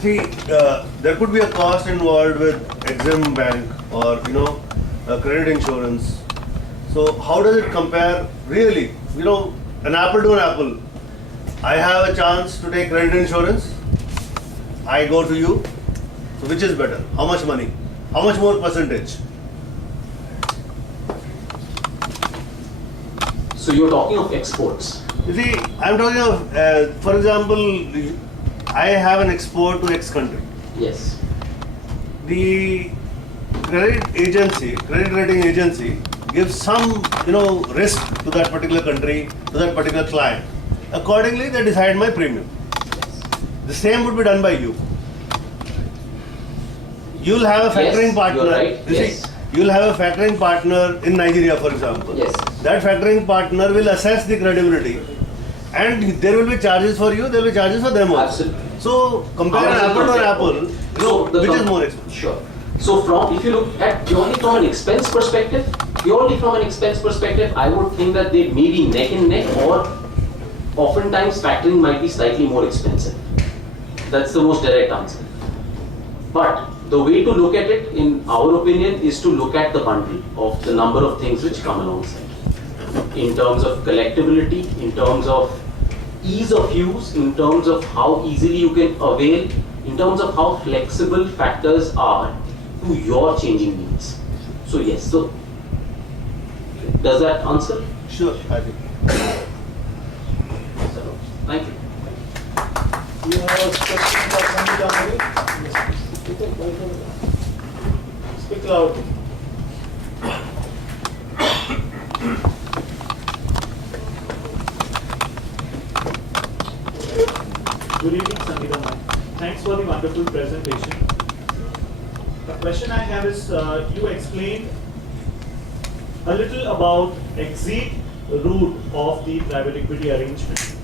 See, there could be a cost involved with Exim Bank or credit insurance. So how does it compare really? An apple to an apple. I have a chance to take credit insurance. I go to you. So which is better? How much money? How much more percentage? So you're talking of exports. You see, I'm talking of, for example, I have an export to X country. Yes. The credit rating agency gives some, risk to that particular country, to that particular client. Accordingly, they decide my premium. Yes. The same would be done by you. You'll have a factoring Yes, partner. you're right. You Yes. see, you'll have a factoring partner in Nigeria, for example. Yes. That factoring partner will assess the credibility, and there will be charges for you. There will be charges for them also. Absolutely. So compare How an does it apple to an compare? apple. So the Which is com- more expensive? Sure. So if you look at purely from an expense perspective, I would think that they may be neck and neck, or oftentimes factoring might be slightly more expensive. That's the most direct answer. But the way to look at it, in our opinion, is to look at the bundle of the number of things which come alongside. In terms of collectability, in terms of ease of use, in terms of how easily you can avail, in terms of how flexible factors are to your changing needs. So yes, so does that answer? Sure, I think. So, thank you. You have a question for Sangeeta Modi? Speak loud. Good evening, Sangeeta Modi. Thanks for the wonderful presentation. The question I have is, you explained a little about exit route of the private equity arrangement.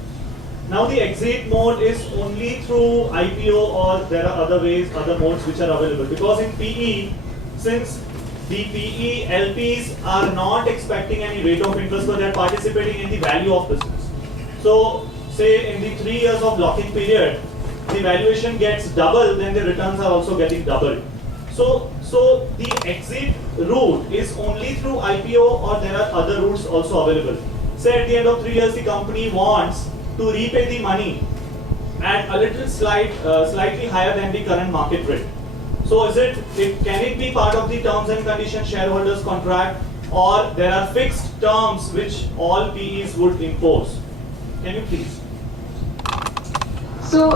Now the exit mode is only through IPO, or there are other ways, other modes which are available, because in PE, since the PE LPs are not expecting any rate of interest, but they are participating in the value of business. So say in the 3 years of locking period, the valuation gets double, then the returns are also getting doubled. So the exit route is only through IPO, or there are other routes also available. Say at the end of 3 years, the company wants to repay the money at a little slightly higher than the current market rate. So can it be part of the terms and conditions shareholders contract, or there are fixed terms which all PEs would impose? Can you please? So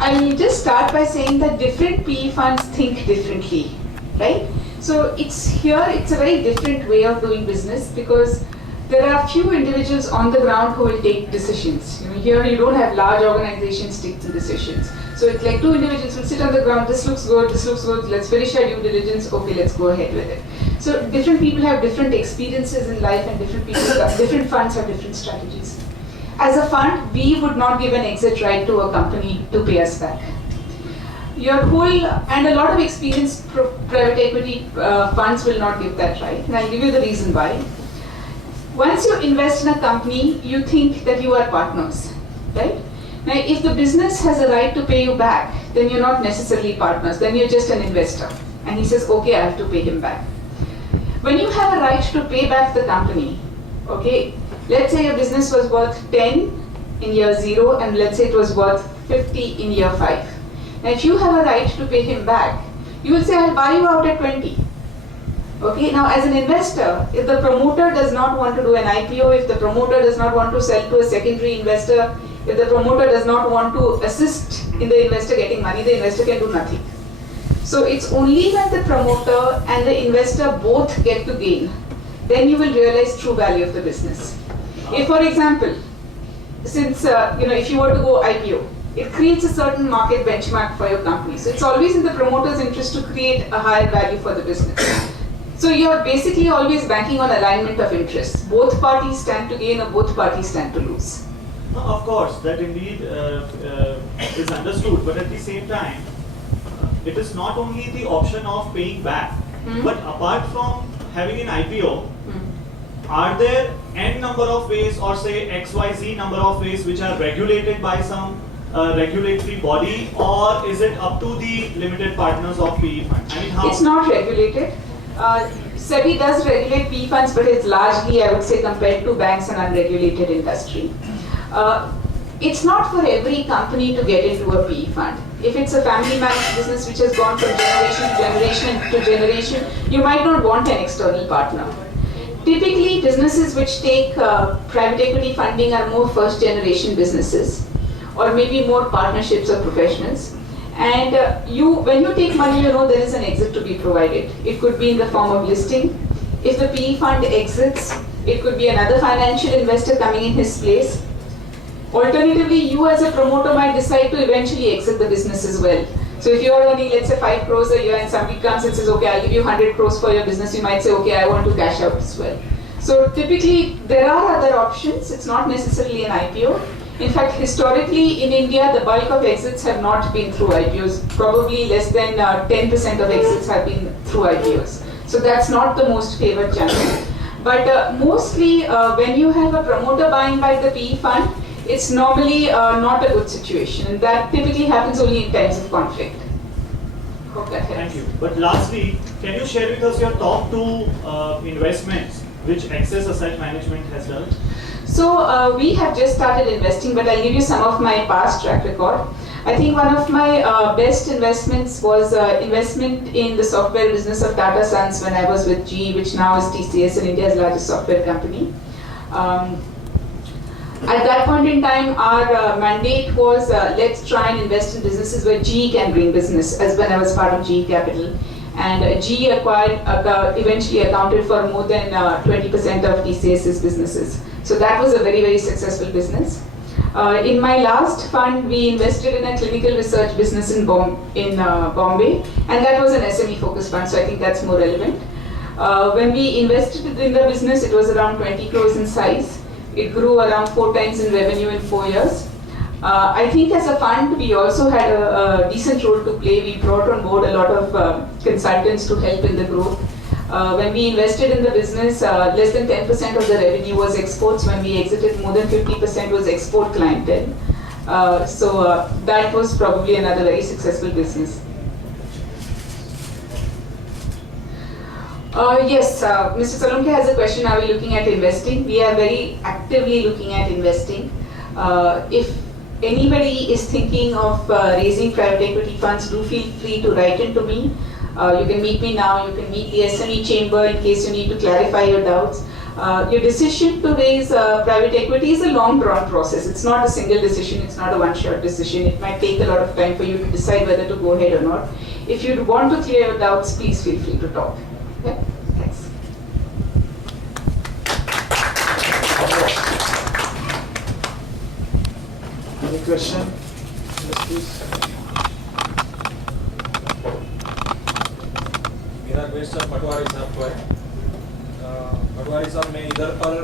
I'll just start by saying that different PE funds think differently, right? So it's a very different way of doing business, because there are few individuals on the ground who will take decisions. Here you don't have large organizations taking decisions. So it's like two individuals will sit on the ground, this looks good, let's finish our due diligence, okay, let's go ahead with it. So different people have different experiences in life, and different funds have different strategies. As a fund, we would not give an exit right to a company to pay us back. And a lot of experienced private equity funds will not give that right, and I'll give you the reason why. Once you invest in a company, you think that you are partners, right? Now, if the business has a right to pay you back, then you're not necessarily partners, then you're just an investor. And he says, okay, I have to pay him back. When you have a right to pay back the company, okay, let's say your business was worth 10 in year 0, and let's say it was worth 50 in year 5. Now, if you have a right to pay him back, you will say, I'll buy you out at 20. Okay, now as an investor, if the promoter does not want to do an IPO, if the promoter does not want to sell to a secondary investor, if the promoter does not want to assist in the investor getting money, the investor can do nothing. So it's only when the promoter and the investor both get to gain, then you will realize true value of the business. If, for example, since if you were to go IPO, it creates a certain market benchmark for your company. So it's always in the promoter's interest to create a higher value for the business. So you're basically always banking on alignment of interests. Both parties stand to gain, or both parties stand to lose. No, of course, that indeed is understood, but at the same time, it is not only the option of paying back, but apart from having an IPO, are there n number of ways, or say XYZ number of ways, which are regulated by some a regulatory body, or is it up to the limited partners of PE fund? I mean, how? It's not regulated. SEBI does regulate PE funds, but it's largely, I would say, compared to banks, an unregulated industry. It's not for every company to get into a PE fund. If it's a family managed business which has gone from generation to generation, you might not want an external partner. Typically, businesses which take private equity funding are more first generation businesses, or maybe more partnerships or professionals. And when you take money, you know there is an exit to be provided. It could be in the form of listing. If the PE fund exits, it could be another financial investor coming in his place. Alternatively, you as a promoter might decide to eventually exit the business as well. So if you are earning, let's say 5 crores a year, and somebody comes and says, okay, I'll give you 100 crores for your business, you might say, okay, I want to cash out as well. So typically, there are other options. It's not necessarily an IPO. In fact, historically in India, the bulk of exits have not been through IPOs. Probably less than 10% of exits have been through IPOs. So that's not the most favored channel. But mostly, when you have a promoter buying by the PE fund, it's normally not a good situation, and that typically happens only in times of conflict. Hope that helps. Thank you. But lastly, can you share with us your top 2 investments which Access Asset Management has done? So we have just started investing, but I'll give you some of my past track record. I think one of my best investments was investment in the software business of Tata Sons when I was with GE, which now is TCS, and India's largest software company. At that point in time, our mandate was let's try and invest in businesses where GE can bring business, as when I was part of GE Capital. And GE eventually accounted for more than 20% of TCS's businesses. So that was a very, very successful business. In my last fund, we invested in a clinical research business in Bombay, and that was an SME focused fund, so I think that's more relevant. When we invested in the business, it was around 20 crores in size. It grew around 4 times in revenue in 4 years. I think as a fund, we also had a decent role to play. We brought on board a lot of consultants to help in the growth. When we invested in the business, less than 10% of the revenue was exports. When we exited, more than 50% was export clientele. So that was probably another very successful business. Yes, Mr. Salunke has a question. Are we looking at investing? We are very actively looking at investing. If anybody is thinking of raising private equity funds, do feel free to write into me. You can meet me now. You can meet the SME chamber in case you need to clarify your doubts. Your decision to raise private equity is a long drawn process. It's not a single decision. It's not a one-shot decision. It might take a lot of time for you to decide whether to go ahead or not. If you want to clear your doubts, please feel free to talk. Okay? Thanks. Any question? Yes, please. मेरा question पटवारी साहब को है। पटवारी साहब, मैं इधर पर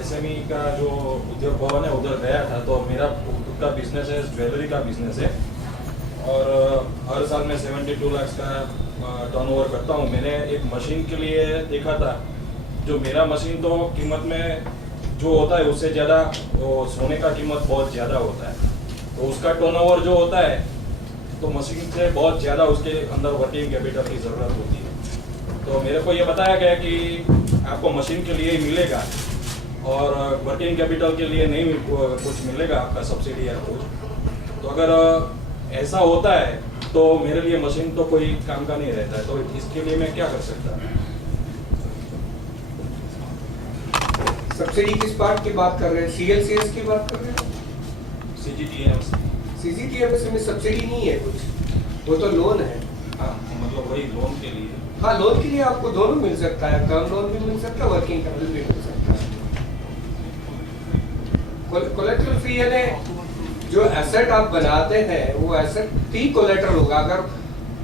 SME का जो उद्योग भवन है उधर गया था, तो मेरा खुद का बिजनेस है, ज्वेलरी का बिजनेस है, और हर साल मैं 72 लाख का टर्नओवर करता हूँ। मैंने एक मशीन के लिए देखा था, जो मेरा मशीन तो कीमत में जो होता है उससे ज़्यादा वो सोने का कीमत बहुत ज़्यादा होता है, तो उसका टर्नओवर जो होता है तो मशीन से बहुत ज़्यादा उसके अंदर वर्किंग कैपिटल की ज़रूरत होती है। तो मेरे को ये बताया गया कि आपको मशीन के लिए ही मिलेगा और वर्किंग कैपिटल के लिए नहीं कुछ मिलेगा, आपका सब्सिडी या कुछ। तो अगर ऐसा होता है तो मेरे लिए मशीन तो कोई काम का नहीं रहता है, तो इसके लिए मैं क्या कर सकता हूँ? सब्सिडी किस पार्ट की बात कर रहे हैं? CLCS की बात कर रहे हैं? CGTMS में सब्सिडी नहीं है कुछ, वो तो लोन है। हाँ, मतलब वही लोन के लिए। हाँ, लोन के लिए आपको दोनों मिल सकता है, टर्म लोन भी मिल सकता है, वर्किंग कैपिटल भी मिल सकता है। कोलेटरल फ्री यानी जो एसेट आप बनाते हैं वो एसेट ही कोलेटरल होगा। अगर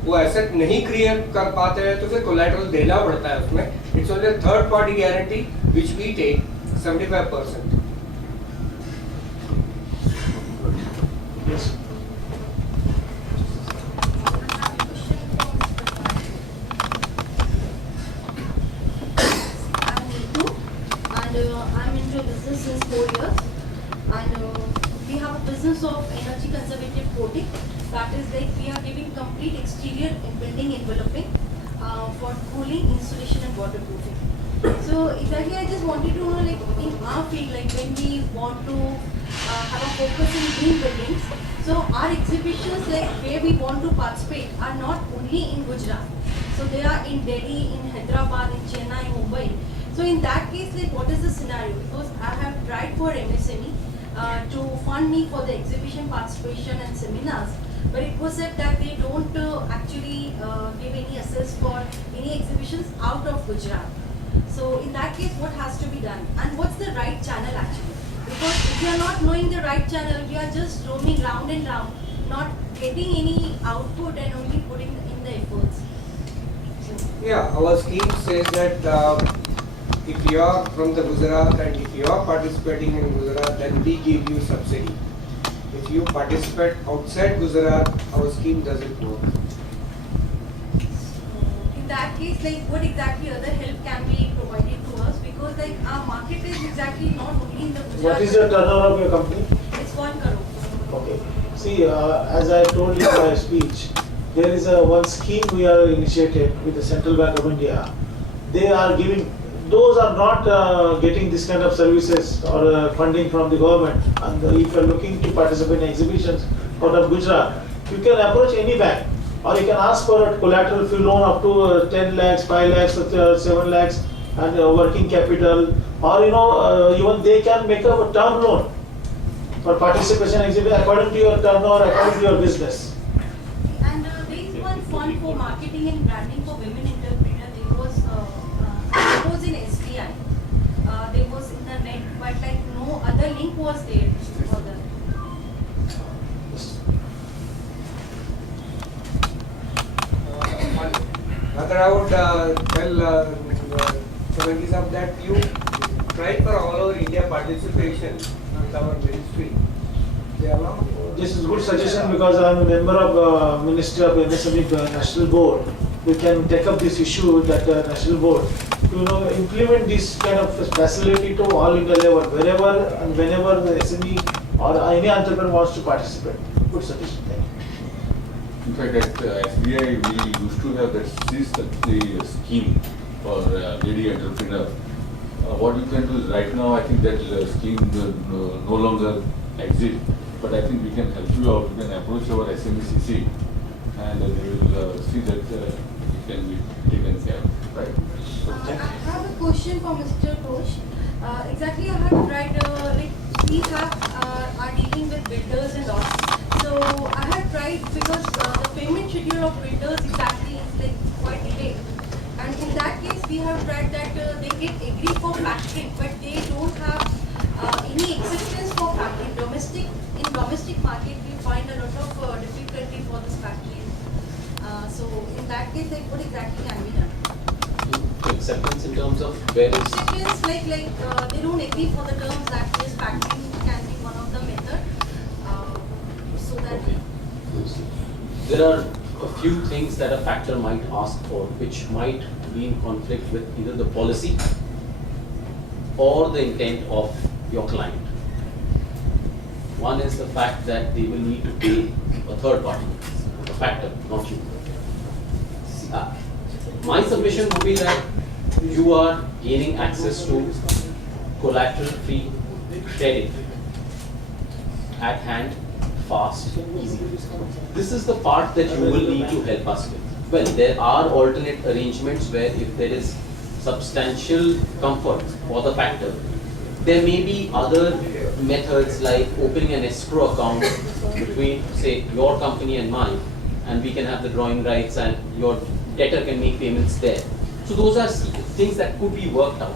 वो एसेट नहीं क्रिएट कर पाते हैं तो फिर कोलेटरल देना पड़ता है उसमें। It's only third party guarantee which we take 75%. Yes. I'm Neetu, and I'm into business since 4 years, and we have a business exterior building enveloping for cooling, insulation and waterproofing. So exactly I just wanted to know, like in our field, like when we want to have a focus in green buildings, so our exhibitions like where we want to participate are not only in Gujarat. So they are in Delhi, in Hyderabad, in Chennai, Mumbai. So in that case, like what is the scenario? Because I have tried for MSME to fund me for the exhibition participation and seminars, but it was said that they don't actually give any assess for any exhibitions out of Gujarat. So in that case, what has to be done? And what's the right channel actually? Because if you are not knowing the right channel, you are just roaming round and round, not getting any output and only putting in the efforts. Yeah, our scheme says that if you are from the Gujarat and if you are participating in Gujarat, then we give you subsidy. If you participate outside Gujarat, our scheme doesn't work. In that case, like what exactly other help can be provided to us? Because like our market is exactly not only in the Gujarat. What is the turnover of your company? It's 1 crore. Okay. See, as I told you in my speech, there is one scheme we are initiated with the Central Bank of India. They are giving, those are not getting this kind of services or funding from the government. And if you are looking to participate in exhibitions out of Gujarat, you can approach any bank, or you can ask for a collateral fee loan up to 10 lakhs, 5 lakhs, 7 lakhs, and working capital, or even they can make up a term loan for participation in exhibition according to your turnover, according to your business. And there is one fund for marketing and branding for women entrepreneurs. There was in SBI. There was in the net, but like no other link was there for that. Rather, I would tell Solanki Sahab that you try for all over India participation with our ministry. They allow. This is good suggestion because I am a member of Ministry of MSME National Board. We can take up this issue with that National Board to implement this kind of facility to all India level, wherever and whenever the SME or any entrepreneur wants to participate. Good suggestion. Thank you. In fact, at SBI, we used to have that the scheme for lady entrepreneur. What you can do is right now, I think that scheme no longer exists, but I think we can help you out. We can approach our SMECC and we will see that it can be taken care of. Right? I have a question for Mr. Ghosh. Exactly, I have tried, like we are dealing with builders and all. So I have tried because the payment schedule of builders exactly is like quite delayed. And in that case, we have tried that they get agreed for factoring, but they don't have any acceptance for factoring. In domestic market, we find a lot of difficulty for this factoring. So in that case, like what exactly can be done? Acceptance in terms of where is Acceptance like they don't agree for the terms that this factoring can be one of the method. So that there are a few things that a factor might ask for, which might be in conflict with either the policy or the intent of your client. One is the fact that they will need to pay a third party, a factor, not you. My submission would be that you are gaining access to collateral-free credit at hand, fast, easy. This is the part that you will need to help us with. Well, there are alternate arrangements where if there is substantial comfort for the factor, there may be other methods like opening an escrow account between, say, your company and mine, and we can have the drawing rights and your debtor can make payments there. So those are things that could be worked out.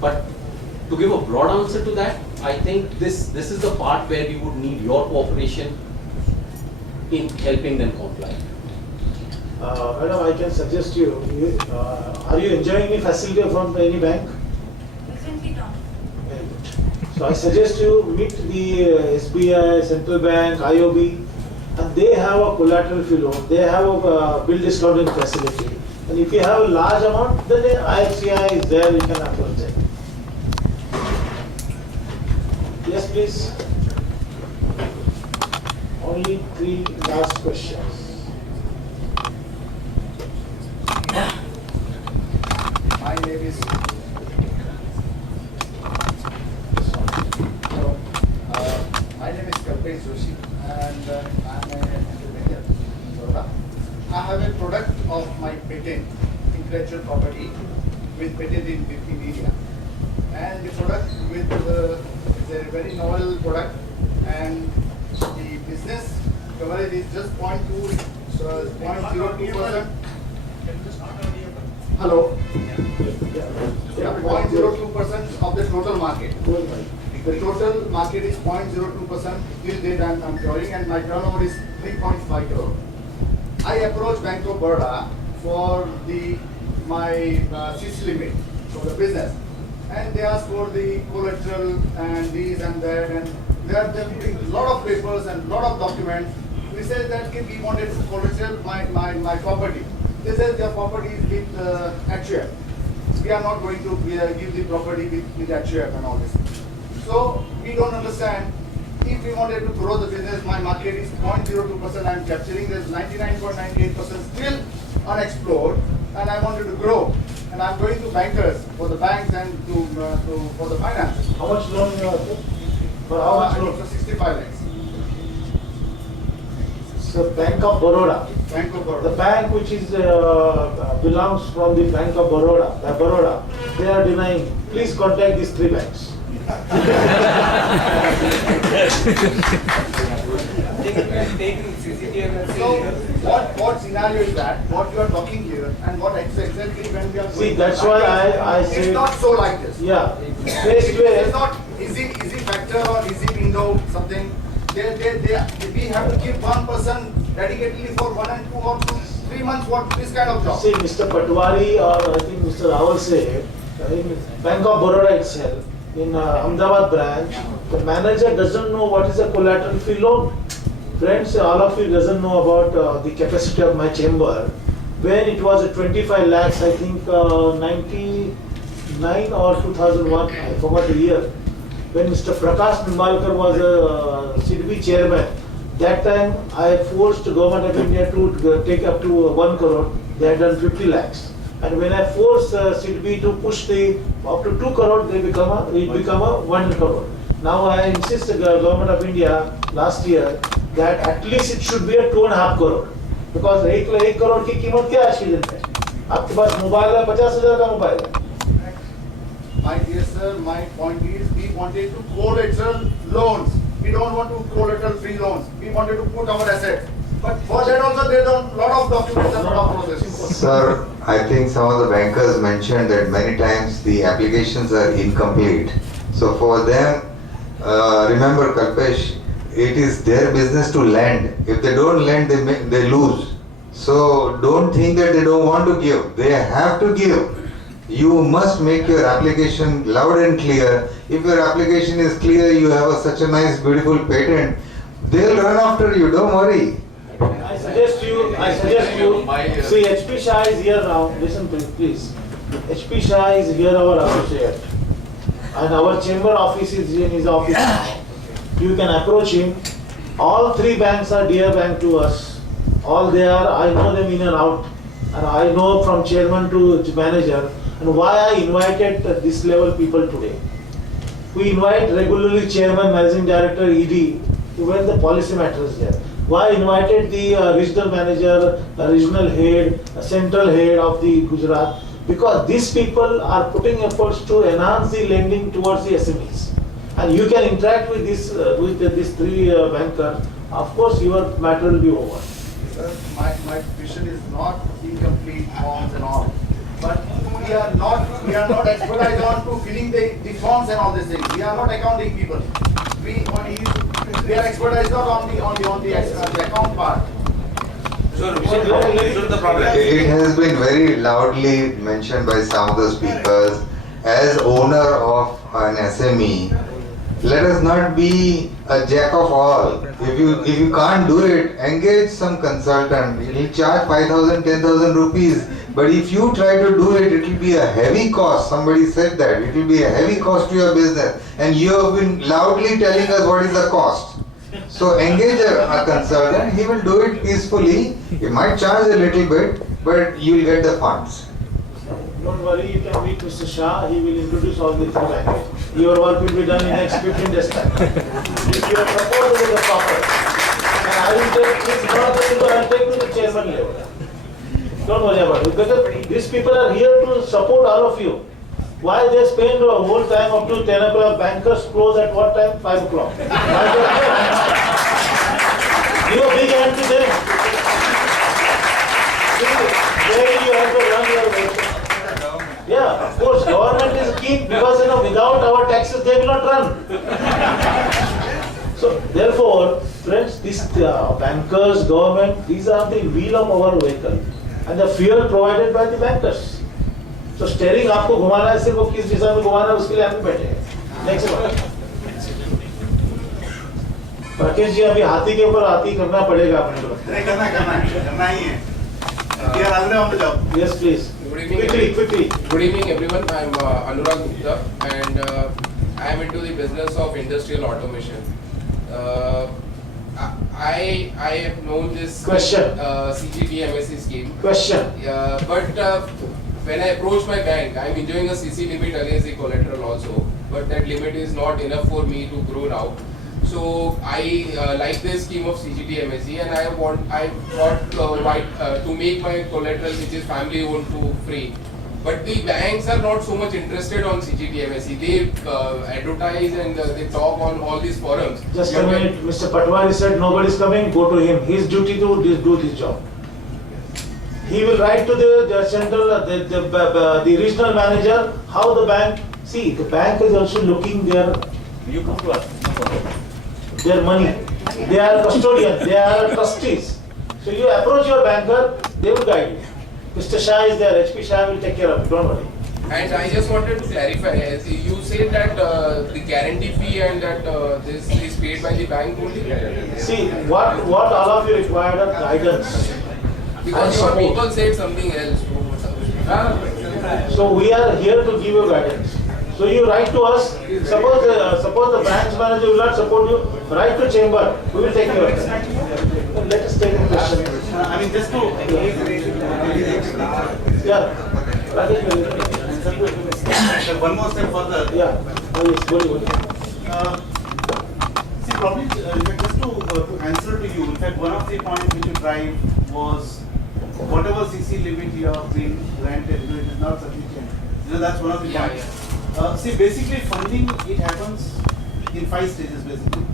But to give a broad answer to that, I think this is the part where we would need your cooperation in helping them comply. Madam, I can suggest you, are you enjoying any facility from any bank? recently done. Very good. So I suggest you meet the SBI, Central Bank, IOB, and they have a collateral fee loan. They have a bill discounting facility. And if you have a large amount, then the IFCI is there, you can approach them. Yes, please. Only 3 last questions. I have a product of my patent, intellectual property, with patent in India. And the product with is a very novel product, and the business coverage is just 0.2, so 0.02%. Hello? Yeah, 0.02% of the total market. The total market is 0.02%. Till date I'm drawing, and my turnover is 3.5 crore. I approached Bank of Baroda for my CC limit for the business, and they asked for the collateral and this and that, and they are putting a lot of papers and lot of documents. We said that okay, we wanted to collateral my property. They said their property is with HUF. We are not going to give the property with HUF and all this. So we don't understand. If we wanted to grow the business, my market is 0.02%. I'm capturing this 99.98% still unexplored, and I wanted to grow. And I'm going to bankers for the banks and for the finance. How much loan you have? For how much I loan? think for 65 lakhs. So Bank of Baroda. Bank of The Baroda. bank which is belongs from the Bank of Baroda, they are denying. Please contact these three banks. So what scenario is that? What you are talking here and what exactly when we are See, going that's to why market, I it's said, not so like this. yeah, face to It's face. not easy factor or easy window something. We have to give one person dedicatedly for 1 and 2 or 3 months what this kind of job. See, Mr. Patwari or I think Mr. Rawal said, in Bank of Baroda itself, in Ahmedabad branch, the manager doesn't know what is a collateral free loan. Friends, all of you doesn't know about the capacity of my chamber. When it was 25 lakhs, I think 99 or 2001, I forgot the year. When Mr. Prakash Nimbalkar was a CDB chairman, that time I forced Government of India to take up to 1 crore. They had done 50 lakhs. And when I forced CDB to push the up to 2 crore, it become a 1 crore. Now I insist the Government of India last year that at least it should be a 2.5 crore. Because 1 crore की कीमत क्या आज की दिन में? आपके पास mobile है 50,000 का मोबाइल है. My dear sir, my point is we wanted to collateral loans. We don't want to collateral free loans. We wanted to put our assets. But for that also there are a lot of documents and lot of processes. Sir, I think some of the bankers mentioned that many times the applications are incomplete. So for them, remember Kalpesh, it is their business to lend. If they don't lend, they lose. So don't think that they don't want to give. They have to give. You must make your application loud and clear. If your application is clear, you have such a nice, beautiful patent, they'll run after you. Don't worry. I suggest you, see HP Shah is here now, listen to me please. HP Shah is here our associate. And our chamber office is in his office now. You can approach him. All three banks are dear bank to us. All they are, I know them in and out. And I know from chairman to manager. And why I invited this level people today. We invite regularly chairman, managing director, ED, when the policy matters there. Why invited the regional manager, regional head, central head of the Gujarat? Because these people are putting efforts to enhance the lending towards the SMEs. And you can interact with these three bankers. Of course, your matter will be over. Sir, my vision is not incomplete forms and all. But we are not expertise on to filling the forms and all these things. We are not accounting people. We are expertise not on the account part. It has been very loudly mentioned by some of the speakers, as owner of an SME, let us not be a jack of all. If you can't do it, engage some consultant. He'll charge 5,000, 10,000 rupees. But if you try to do it, it will be a heavy cost. Somebody said that. It will be a heavy cost to your business. And you have been loudly telling us what is the cost. So engage a consultant. He will do it peacefully. He might charge a little bit, but you will get the funds. Don't worry, you can meet Mr. Shah. He will introduce all the three banks. Your work will be done in next 15 days time. If you are supported with the proper, and I will take this, I will take to the chairman level. Don't worry about it, because these people are here to support all of you. Why they spend the whole time up to 10 o'clock? Bankers close at what time? 5 o'clock. Give a big hand to them. There you have to run your way. Yeah, of course, government is key because without our taxes they will not run. So therefore, friends, these bankers, government, these are the wheel of our vehicle and the fuel provided by the bankers. So steering आपको घुमाना है, सिर्फ वो किस दिशा में घुमाना है उसके लिए हम बैठे हैं. Next one. राकेश जी, अभी हाथी के ऊपर हाथी करना पड़ेगा अपने को. नहीं करना ही है. We are already on the job. Yes, please. Good evening. Quickly. Good evening, everyone. I'm Anurag Gupta, and I am into the business of industrial automation. I have known this Question. CGT MSc scheme. Question. But when I approach my bank, I'm enjoying a CC limit against the collateral also, but that limit is not enough for me to grow now. So I like this scheme of CGT MSc, and I thought to make my collateral, which is family owned, to free. But the banks are not so much interested on CGT MSc. They advertise and they talk on all these forums. Just a minute. Mr. Patwari said nobody is coming. Go to him. His duty to do this job. He will write to the central, the regional manager how the bank. See, the bank is also looking their. You come to us. Their money. They are custodians. They are trustees. So you approach your banker. They will guide you. Mr. Shah is there. HP Shah will take care of it. Don't worry. And I just wanted to clarify, as you said that the guarantee fee and that this is paid by the bank only? See, what all of you required are guidance. Because your people said something else. So we are here to give you guidance. So you write to us. Suppose the branch manager will not support you. Write to chamber. We will take care of it. Let us take a question. I mean, just to one more step further. Yeah. Oh, yes. Go. See, probably in fact, just to answer to you, in fact, one of the points which you tried was whatever CC limit you have been granted, it is not sufficient. That's one of the points. See, basically funding, it happens in 5 stages basically.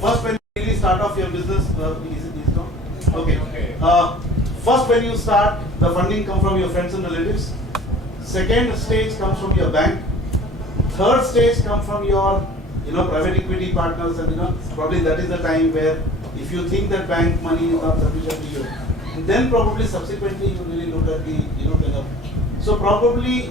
First, when you really start off your business, is it done? Okay. First, when you start, the funding comes from your friends and relatives. Second stage comes from your bank. Third stage comes from your, private equity partners, and probably that is the time where if you think that bank money is not sufficient to you, then probably subsequently you really look at the, kind of. So probably,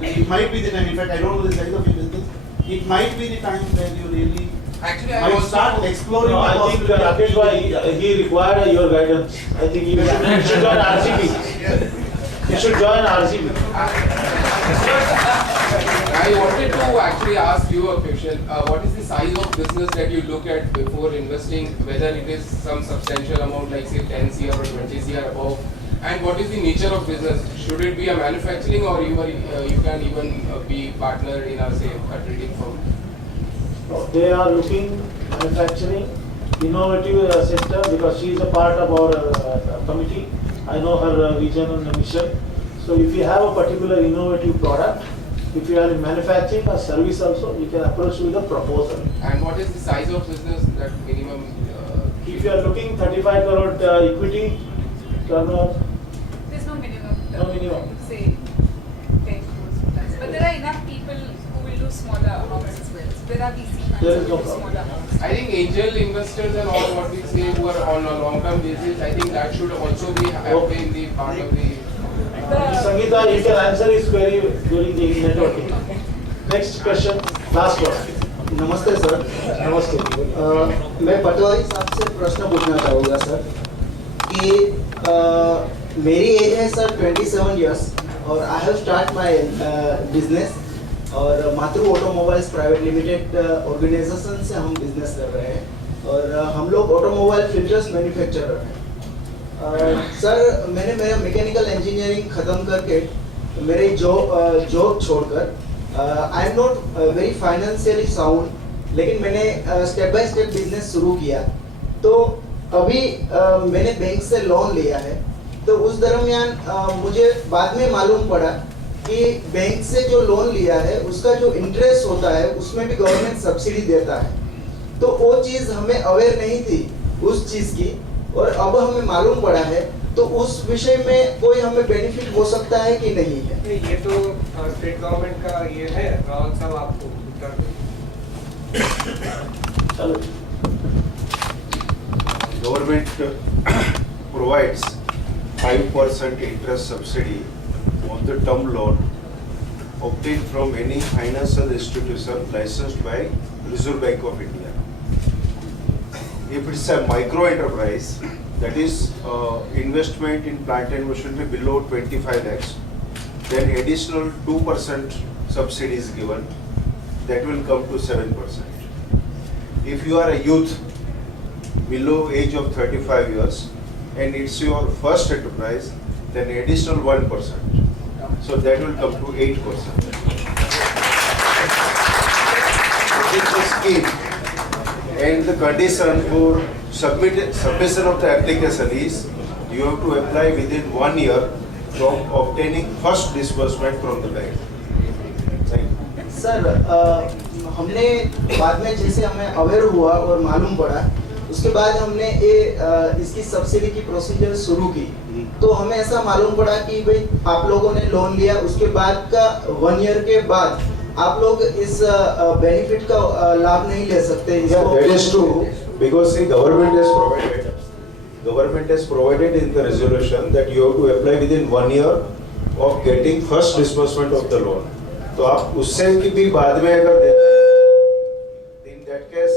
it might be the time. In fact, I don't know the size of your business. It might be the time where you really. Actually, I might also start exploring. No, I think Rakesh bhai, he required your guidance. I think you should join RCB. You should join RCB. I wanted to actually ask you a question. What is the size of business that you look at before investing, whether it is some substantial amount like say 10 CR or 20 CR above? And what is the nature of business? Should it be a manufacturing, or you can even be partner in a trading firm? They are looking manufacturing, innovative sector, because she is a part of our committee. I know her vision and mission. So if you have a particular innovative product, if you are in manufacturing or service also, you can approach with a proposal. And what is the size of business that minimum? If you are looking 35 crore equity turnover. There's no minimum. No minimum. Say 10 crores. But there are enough people who will do smaller amounts as well. So there are VC funds There is who no do problem. smaller amounts. I think angel investors and all what we say who are on a long-term basis, I think that should also be in the part of the. Sangeeta, you can answer his query during the networking. Next question, last one. नमस्ते sir. नमस्ते. मैं पटवारी साहब से प्रश्न पूछना चाहूँगा sir कि मेरी एज है सर 27 इयर्स और I have start my business और मातृ ऑटोमोबाइल्स प्राइवेट लिमिटेड ऑर्गेनाइजेशन से हम बिजनेस कर रहे हैं और हम लोग ऑटोमोबाइल फिल्टर्स मैन्युफैक्चरर हैं. सर मैंने मेरा मैकेनिकल इंजीनियरिंग ख़त्म करके मेरी जॉब छोड़कर I am not very financially sound, लेकिन मैंने स्टेप बाय स्टेप बिजनेस शुरू किया. तो अभी मैंने बैंक से लोन लिया है तो उस दरमियान मुझे बाद में मालूम पड़ा कि बैंक से जो लोन लिया है उसका जो इंटरेस्ट होता है उसमें भी गवर्नमेंट सब्सिडी देता है। तो वो चीज़ हमें अवेयर नहीं थी उस चीज़ की, और अब हमें मालूम पड़ा है। तो उस विषय में कोई हमें बेनिफिट हो सकता है कि नहीं है? ये तो स्टेट गवर्नमेंट का ये है, रावल साहब आपको उत्तर चलो। Government provides 5% interest subsidy on the term loan obtained from any financial institution licensed by Reserve Bank of India. If it's a micro enterprise, that is investment in plant and machinery below 25 lakhs, then additional 2% subsidy is given, that will come to 7%. If you are a youth below age of 35 years and it's your first enterprise, then additional 1%. So that will come to 8%. This is the scheme. And the condition for submission of the application is you have to apply within 1 year from obtaining first disbursement from the bank. Thank you. Sir हमने बाद में जैसे हमें aware हुआ और मालूम पड़ा, उसके बाद हमने इसकी सब्सिडी की प्रोसीजर शुरू की। तो हमें ऐसा मालूम पड़ा कि भाई आप लोगों ने लोन लिया, उसके बाद का 1 ईयर के बाद आप लोग इस बेनिफिट का लाभ नहीं ले सकते। That is true, because the government has provided in the resolution that you have to apply within 1 year of getting first disbursement of the loan. तो आप उससे की भी बाद में अगर देते हैं, in that case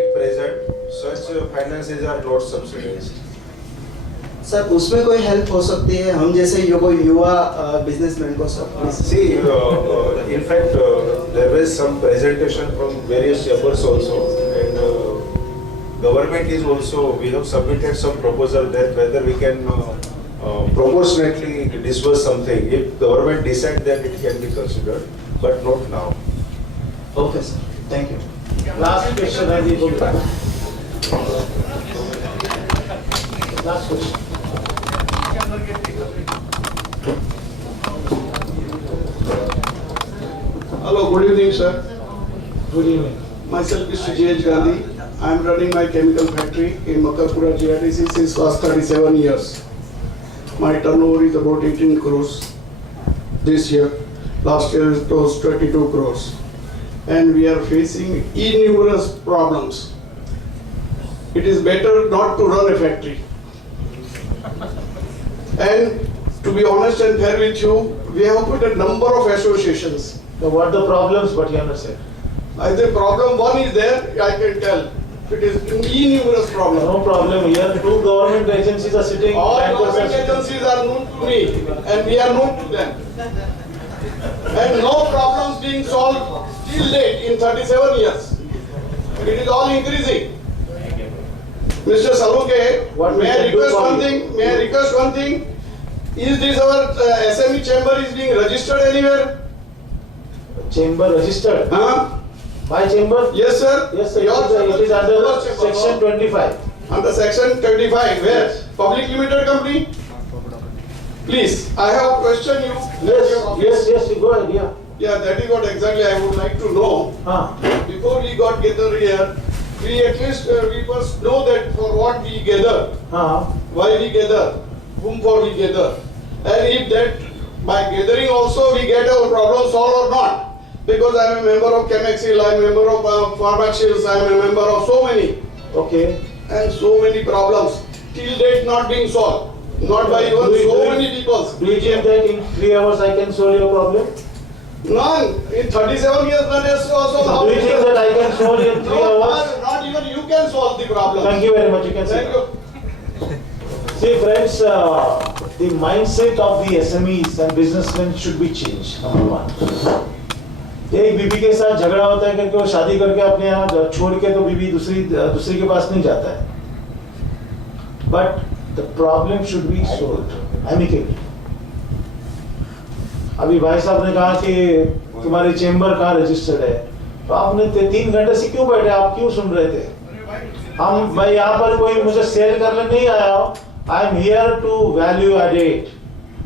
at present such finances are not subsidized. Sir उसमें कोई हेल्प हो सकती है हम जैसे युवा बिजनेसमैन को? Sir See, in fact, there was some presentation from various chambers also, and government is also, we have submitted some proposal that whether we can proportionately disburse something. If government decides that it can be considered, but not now. Okay, sir. Thank you. Last question, I think. Last question. Hello, good evening, sir. Good evening. Myself is J.H. Gandhi. I am running my chemical factory in Makarpura GRDC since last 37 years. My turnover is about 18 crores this year. Last year it was 22 crores. And we are facing innumerous problems. It is better not to run a factory. And to be honest and fair with you, we have put a number of associations. So what are the problems, but you understand? I think problem one is there, I can tell. It is innumerous problem. No problem. Here 2 government agencies are sitting. All bankers government are sitting. agencies are known to me and we are known to them. And no problems being solved till date in 37 years. It is all increasing. Mr. Saluke, may I request one thing? May I request one thing? Is this our SME chamber is being registered anywhere? Chamber registered? My chamber? Yes, sir. Yes, sir. Your It is under your chamber. section 25. Under section 25, where? Yes. Public limited company? Please, I have questioned you. Yes, you go ahead, yeah. Yeah, that is what exactly I would like to know. Before we got gathered here, we at least we must know that for what we gather, why we gather, whom for we gather, and if that by gathering also we get our problem solved or not. Because I am a member of Chemexil, I am a member of Pharmaxils, I am a member of so many. Okay. And so many problems till date not being solved, not by even so many people. Do you think that in 3 hours I can solve your problem? None. In 37 years, none has also. So do you think that I can solve in 3 hours? Not even you can solve the problem. Thank you very much. You can sit Thank you. See friends, the mindset of the SMEs and businessmen should be changed. Number one. एक बीबी के साथ झगड़ा होता है करके वो शादी करके अपने यहाँ छोड़ के तो बीबी दूसरी के पास नहीं जाता है. But the problem should be solved amicably. अभी भाई साहब ने कहा कि तुम्हारी चेंबर कहाँ रजिस्टर्ड है, तो आपने 3 घंटे से क्यों बैठे, आप क्यों सुन रहे थे? हम भाई यहाँ पर कोई मुझे सेल करने नहीं आया हो, I'm here to value add.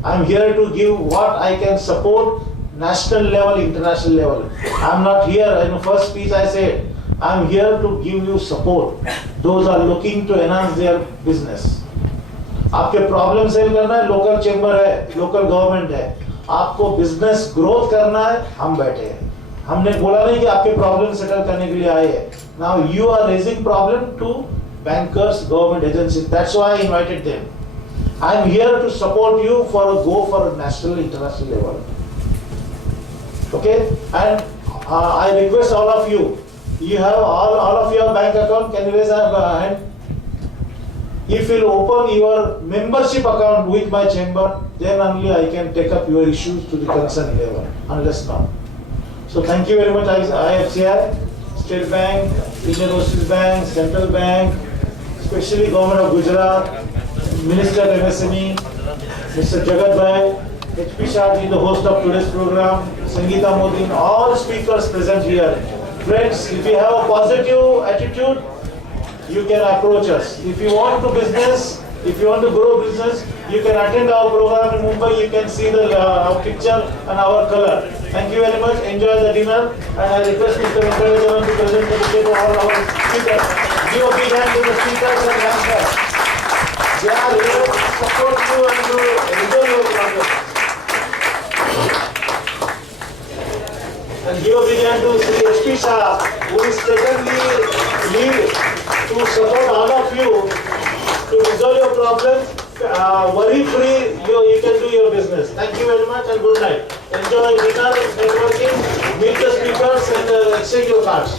I'm here to give what I can support national level, international level. I'm not here, in the first speech I said, I'm here to give you support. Those are looking to enhance their business. आपके problem cell करना है, local chamber है, local government है. आपको business growth करना है, हम बैठे हैं. हमने बोला नहीं कि आपके प्रॉब्लम सेटल करने के लिए आए हैं. Now you are raising problem to bankers, government agencies. That's why I invited them. I am here to support you for a go for a national, international level. Okay? And I request all of you. You have all of your bank account. Can you raise a hand? If you open your membership account with my chamber, then only I can take up your issues to the concerned level. Unless not. So thank you very much, IFCI, State Bank, Indian Overseas Bank, Central Bank, especially Government of Gujarat, Minister of MSME, Mr. Jagat Bhai, HP Shahji, the host of today's program, Sangeeta Modi, and all speakers present here. Friends, if you have a positive attitude, you can approach us. If you want to business, if you want to grow business, you can attend our program in Mumbai. You can see our picture and our color. Thank you very much. Enjoy the dinner. And I request Mr. Venkatarajan to present the bouquet to all our speakers. Give a big hand to the speakers and dancers. They are here to support you and to enjoy your program. And give a big hand to Sri HP Shah, who is taken the lead to support all of you to resolve your problems. Worry free, you can do your business. Thank you very much and good night. Enjoy dinner, networking, meet the speakers and exchange your cards.